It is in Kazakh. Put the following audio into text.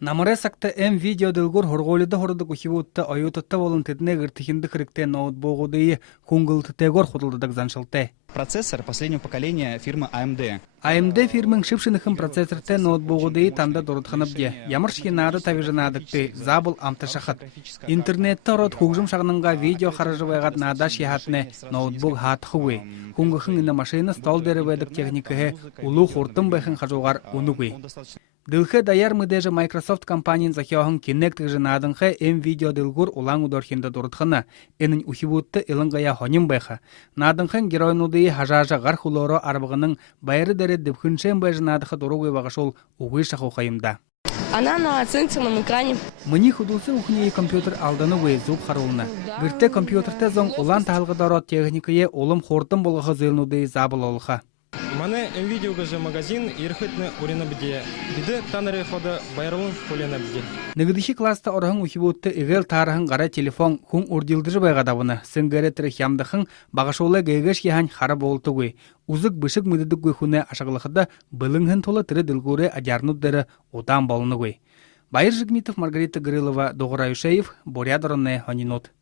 Намаре сакта эм видео дылгур хорголида хорда кухивутта оютатта болын тетне гыртихинды кырыкте ноутбугудыйы хунгылтытегор худылдыдак заншылте. Процессор последнего поколения фирмы AMD. AMD фирмын шипшыныхын процессорте ноутбугудыйы танда дурутханыбге. Ямыршки нады тавижанадыкты забыл амташахат. Интернетте рот хугжым шагнынга видео харажывайгат нада шихатне ноутбук хатхуы. Хунгыхын ина машина стол дереведик техникыхе улу хуртым бэхын хажугар унугы. Дылхе даяр мыдежа Microsoft компаниян захиохан Kinect гжинадынхе эм видео дылгур улан удорхинда дурутхана. Энын ухибутты илынгая хоним бэха. Надынхын геройнудыйы хажажа гархулоро арбығының байры дәрі дыбхыншен бәжінадыхы дұруғай бағашол уғый шаху қайымда. Она на цинцевом экране. Мыни худулсы ухнее компьютер алданы вейзуб харулна. Гырте компьютерте зон улан тахалғыдарот техникае олым хортым болығы зылнудыйы забыл олыға. Мане видео гаже магазин ирхитне уринабде. Биде танары хода байралын коленабде. Нигдихи класста орахын ухибутты игел тарахын гара телефон хун урдилдыры байгадабыны. Сынгары тірі хямдахын бағашолы гейгеш яхан хара болты гой. Узык бышык мүдідік гой хуне ашағылықыда былыңхын толы тірі дылгуры адярнуддары отан болыны гой. Байыр Жигмитов, Маргарита Грилова, Догора Юшеев, Буряд Ронне, Хонинот.